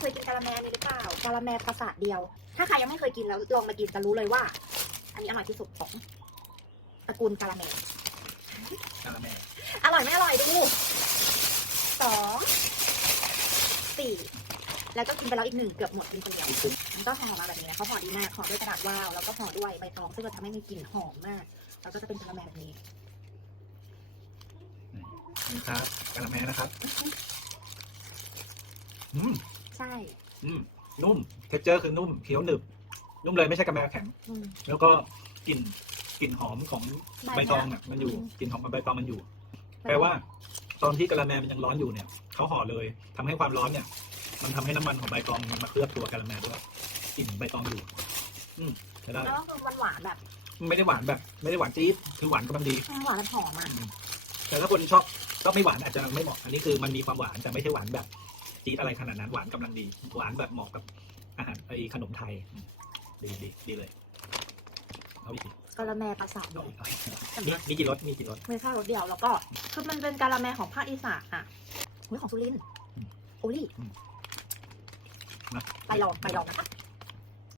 เคยกินกะละแมนี้หรือเปล่ากะละแมประสาทเดียว ถ้าใครยังไม่เคยกินแล้วลองมากินจะรู้เลยว่า อันนี้อร่อยที่สุดของตระกูลกะละแมกะละแมอร่อยไม่อร่อยดูสองสี่แล้วก็กินไปแล้วอีกหนึ่งเกือบหมดกินคนเดียวอีกครึ่งมันก็ห่อมาแบบนี้นะเขาห่อดีมากห่อด้วยกระดาษวาวแล้วก็ห่อด้วยใบตองซึ่งจะทำให้มีกลิ่นหอมมาก แล้วก็จะเป็นกะละแมแบบนี้นี่ครับกะละแมนะครับ อืม ใช่อืมนุ่มเท็กเจอร์คือนุ่มเคี้ยวหนึบ นุ่มเลยไม่ใช่กะละแมแข็ง อืม แล้วก็กลิ่นกลิ่นหอมของใบใบตองเนี่ยอะมันอยู่อืม กลิ่นหอมของใบตองมันอยู่ แปลว่าตอนที่กะละแมมันยังร้อนอยู่เนี่ยเขาห่อเลยทำให้ความร้อนเนี่ย มันทำให้น้ำมันของใบตองมันมาเคลือบตัวกะละแมด้วยกลิ่นใบตองอยู่ อืมใช่ได้แล้วก็คือหวานๆแบบไม่ได้หวานแบบ ไม่ได้หวานจี๊ดคือหวานกำลังดี หวานแบบหอมอะแต่ถ้าคนชอบชอบไม่หวานอาจจะไม่เหมาะอันนี้คือมันมีความหวานแต่ไม่ใช่หวานแบบ จี๊ดอะไรขนาดนั้นหวานกำลังดี หวานแบบเหมาะกับอาหารไอขนมไทยอืมดีดีดีเลยเอาอีกกะละแมประสาทเอาเดียวอีกเอาอีกมีมีกี่รสมีกี่รสไม่ใช่รสเดียวแล้วก็ คือมันเป็นกะละแมของภาคอีสานอะเฮ้ยของสุรินทร์อืมโอลี่อืมนะ ไปลองไปลองนะคะ